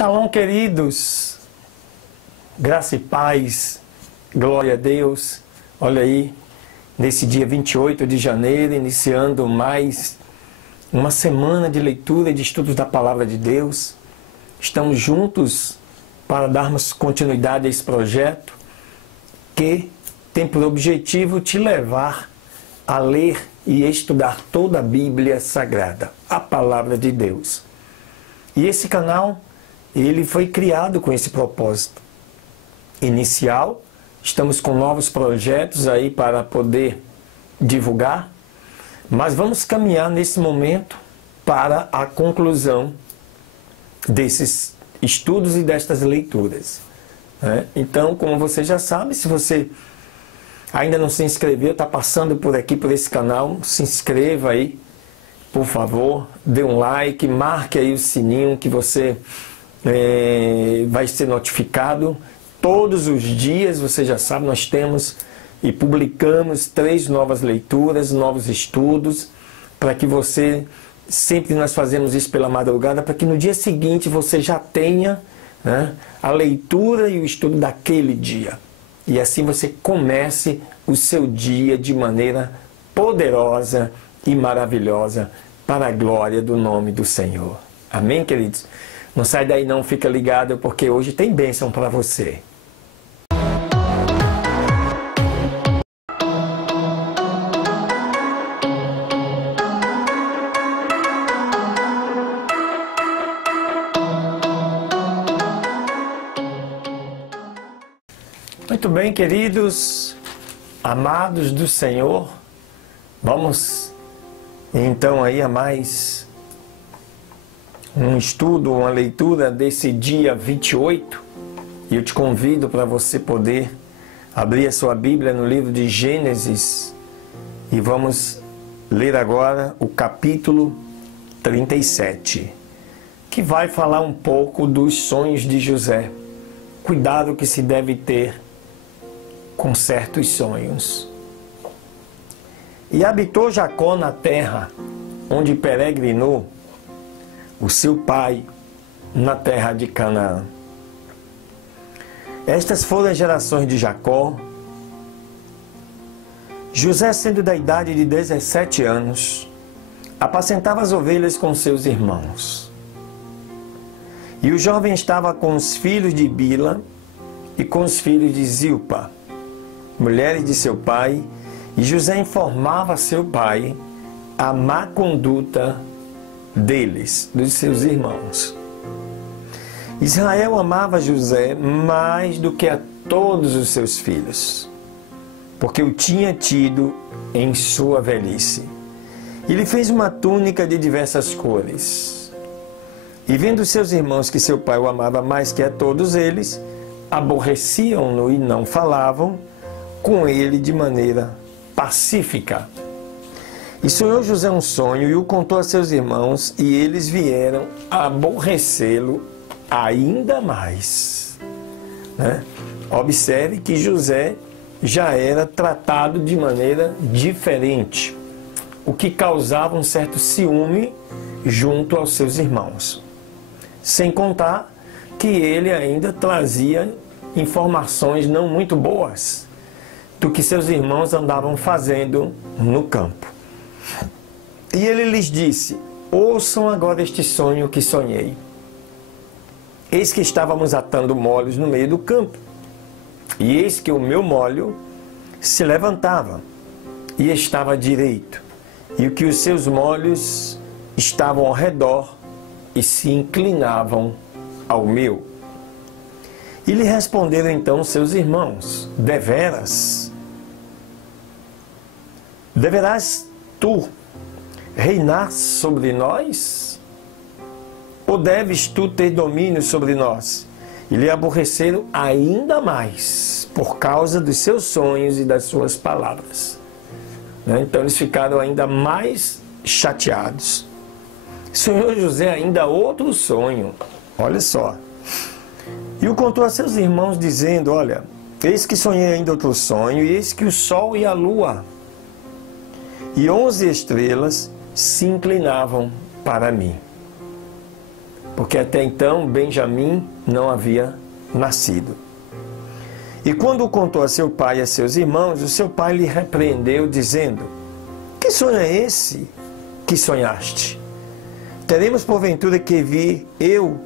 Shalom, queridos, graça e paz, glória a Deus. Olha aí, nesse dia 28 de janeiro, iniciando mais uma semana de leitura e de estudos da Palavra de Deus. Estamos juntos para darmos continuidade a esse projeto que tem por objetivo te levar a ler e estudar toda a Bíblia Sagrada, a Palavra de Deus. E esse canal, ele foi criado com esse propósito inicial. Estamos com novos projetos aí para poder divulgar, mas vamos caminhar nesse momento para a conclusão desses estudos e destas leituras, né? Então, como você já sabe, se você ainda não se inscreveu, está passando por aqui, por esse canal, se inscreva aí, por favor, dê um like, marque aí o sininho que você vai ser notificado. Todos os dias, você já sabe, nós temos e publicamos 3 novas leituras, novos estudos, para que você, sempre nós fazemos isso pela madrugada, para que no dia seguinte você já tenha, né, a leitura e o estudo daquele dia. E assim você comece o seu dia de maneira poderosa e maravilhosa para a glória do nome do Senhor. Amém, queridos? Não sai daí não, fica ligado, porque hoje tem bênção para você. Muito bem, queridos, amados do Senhor, vamos então aí a mais um estudo, uma leitura desse dia 28, e eu te convido para você poder abrir a sua Bíblia no livro de Gênesis, e vamos ler agora o capítulo 37, que vai falar um pouco dos sonhos de José. Cuidado que se deve ter com certos sonhos. E habitou Jacó na terra onde peregrinou o seu pai, na terra de Canaã. Estas foram as gerações de Jacó. José, sendo da idade de 17 anos, apacentava as ovelhas com seus irmãos. E o jovem estava com os filhos de Bila e com os filhos de Zilpa, mulheres de seu pai, e José informava a seu pai a má conduta deles, dos seus irmãos. Israel amava José mais do que a todos os seus filhos, porque o tinha tido em sua velhice. E lhe fez uma túnica de diversas cores. E vendo seus irmãos que seu pai o amava mais que a todos eles, aborreciam-no e não falavam com ele de maneira pacífica. E sonhou José um sonho e o contou a seus irmãos, e eles vieram a aborrecê-lo ainda mais, né? Observe que José já era tratado de maneira diferente, o que causava um certo ciúme junto aos seus irmãos. Sem contar que ele ainda trazia informações não muito boas do que seus irmãos andavam fazendo no campo. E ele lhes disse: ouçam agora este sonho que sonhei. Eis que estávamos atando molhos no meio do campo, e eis que o meu molho se levantava e estava direito, e o que os seus molhos estavam ao redor e se inclinavam ao meu. E lhe responderam então seus irmãos: deverás? Deverás tu reinar sobre nós? Ou deves tu ter domínio sobre nós? E lhe aborreceram ainda mais por causa dos seus sonhos e das suas palavras, né? Então eles ficaram ainda mais chateados. Sonhou José ainda outro sonho, olha só, e o contou a seus irmãos, dizendo: olha, eis que sonhei ainda outro sonho, e eis que o sol e a lua e 11 estrelas se inclinavam para mim. porque até então Benjamim não havia nascido. E quando contou a seu pai e a seus irmãos, o seu pai lhe repreendeu, dizendo: que sonho é esse que sonhaste? Teremos porventura que vir eu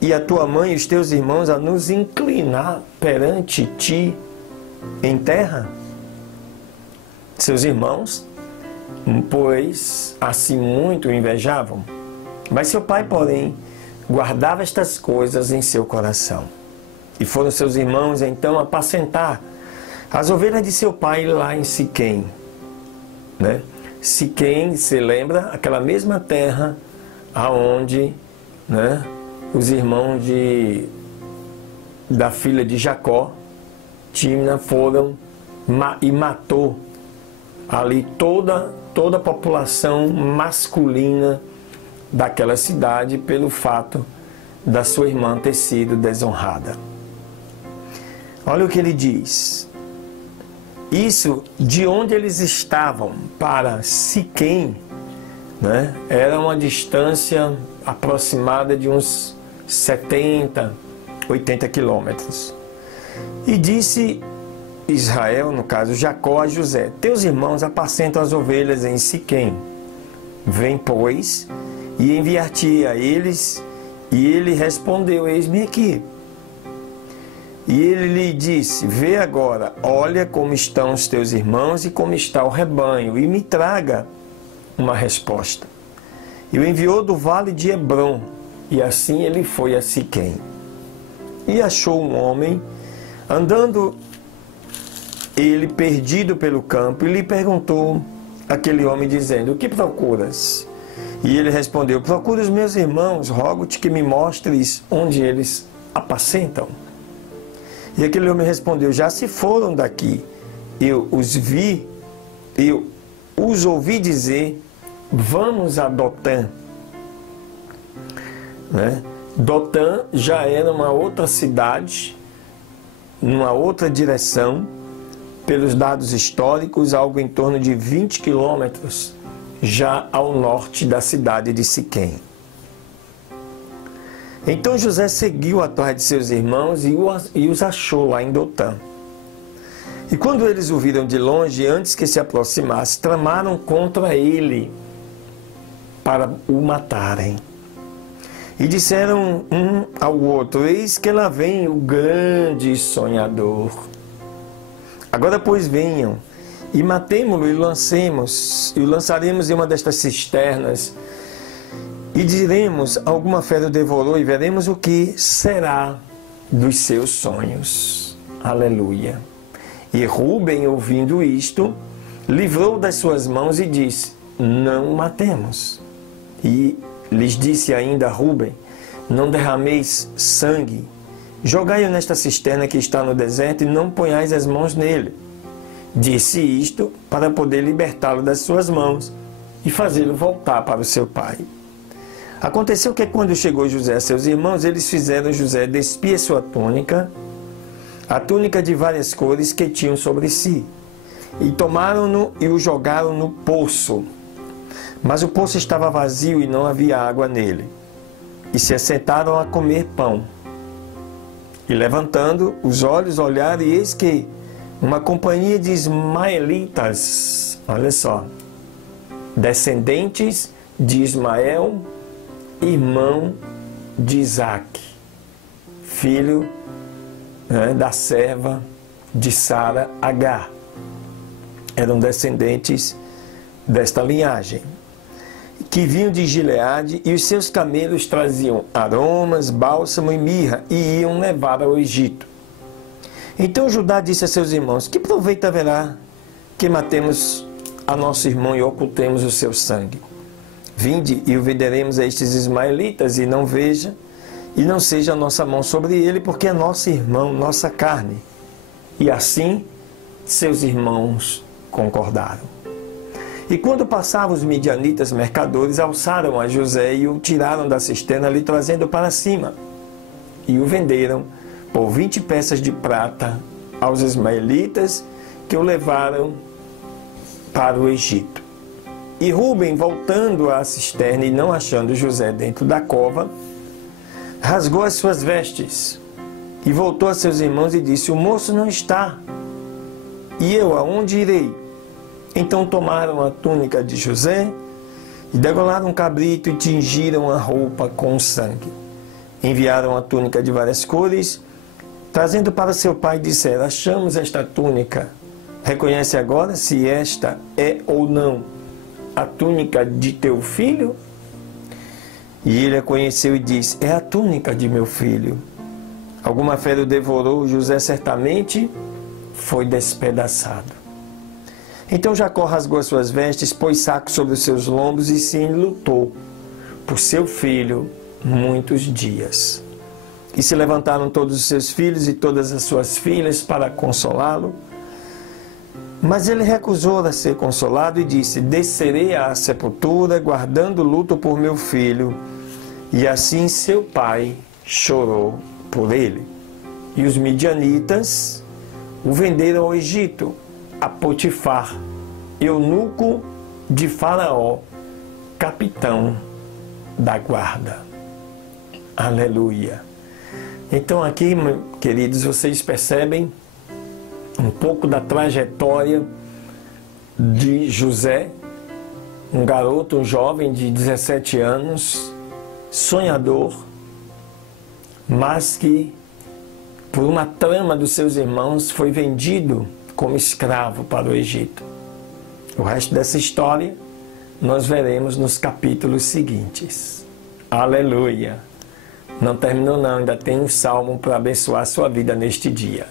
e a tua mãe e os teus irmãos a nos inclinar perante ti em terra? Seus irmãos, pois assim muito o invejavam. Mas seu pai, porém, guardava estas coisas em seu coração. E foram seus irmãos então apacentar as ovelhas de seu pai lá em Siquém. Siquém, se lembra, aquela mesma terra aonde os irmãos da filha de Jacó, Tímna, foram e matou ali toda a população masculina daquela cidade pelo fato da sua irmã ter sido desonrada. Olha o que ele diz. Isso, de onde eles estavam para Siquém, era uma distância aproximada de uns 70, 80 quilômetros. E disse Israel, no caso Jacó, a José: teus irmãos apacentam as ovelhas em Siquém. Vem, pois, e enviar-te a eles. E ele respondeu: eis-me aqui. E ele lhe disse: vê agora, olha como estão os teus irmãos e como está o rebanho, e me traga uma resposta. E o enviou do vale de Hebrom, e assim ele foi a Siquém. E achou um homem, andando ele perdido pelo campo, e lhe perguntou aquele homem, dizendo: o que procuras? E ele respondeu: procuro os meus irmãos, rogo-te que me mostres onde eles apacentam. E aquele homem respondeu: já se foram daqui, eu os ouvi dizer: vamos a Dotã. Dotã já era uma outra cidade, numa outra direção, pelos dados históricos, algo em torno de 20 quilômetros, já ao norte da cidade de Siquém. Então José seguiu atrás de seus irmãos e os achou lá em Dotã. E quando eles o viram de longe, antes que se aproximasse, tramaram contra ele para o matarem. E disseram um ao outro: eis que lá vem o grande sonhador. Agora, pois, venham e matemo-lo e o lançaremos em uma destas cisternas, e diremos: alguma fera o devorou, e veremos o que será dos seus sonhos. Aleluia. E Rúben, ouvindo isto, livrou das suas mãos e disse: não o matemos. E lhes disse ainda Rúben: não derrameis sangue, jogai-o nesta cisterna que está no deserto, e não ponhais as mãos nele. Disse isto para poder libertá-lo das suas mãos e fazê-lo voltar para o seu pai. Aconteceu que quando chegou José a seus irmãos, eles fizeram José despir sua túnica, a túnica de várias cores que tinham sobre si, e tomaram-no e o jogaram no poço. Mas o poço estava vazio e não havia água nele. E se assentaram a comer pão. E levantando os olhos, olharam, e eis que uma companhia de ismaelitas, olha só, descendentes de Ismael, irmão de Isaque, filho da serva de Sara, Agar. Eram descendentes desta linhagem, que vinham de Gileade, e os seus camelos traziam aromas, bálsamo e mirra, e iam levar ao Egito. Então Judá disse a seus irmãos: que proveito haverá que matemos a nosso irmão e ocultemos o seu sangue? Vinde e o venderemos a estes ismaelitas, e não seja a nossa mão sobre ele, porque é nosso irmão, nossa carne. E assim seus irmãos concordaram. E quando passavam os midianitas mercadores, alçaram a José e o tiraram da cisterna, lhe trazendo para cima. E o venderam por 20 peças de prata aos ismaelitas, que o levaram para o Egito. E Rúben, voltando à cisterna e não achando José dentro da cova, rasgou as suas vestes e voltou a seus irmãos e disse: o moço não está. E eu aonde irei? Então tomaram a túnica de José e degolaram um cabrito e tingiram a roupa com sangue. Enviaram a túnica de várias cores, trazendo para seu pai, disseram: achamos esta túnica. Reconhece agora se esta é ou não a túnica de teu filho? E ele a conheceu e disse: é a túnica de meu filho. Alguma fera o devorou, José certamente foi despedaçado. Então Jacó rasgou as suas vestes, pôs saco sobre os seus lombos e se enlutou por seu filho muitos dias. E se levantaram todos os seus filhos e todas as suas filhas para consolá-lo. Mas ele recusou a ser consolado e disse: descerei à sepultura, guardando luto por meu filho. E assim seu pai chorou por ele. E os midianitas o venderam ao Egito, a Potifar, eunuco de Faraó, capitão da guarda. Aleluia! Então aqui, queridos, vocês percebem um pouco da trajetória de José, um garoto, um jovem de 17 anos, sonhador, mas que, por uma trama dos seus irmãos, foi vendido como escravo para o Egito. O resto dessa história nós veremos nos capítulos seguintes. Aleluia! Não terminou não, ainda tem um salmo para abençoar a sua vida neste dia.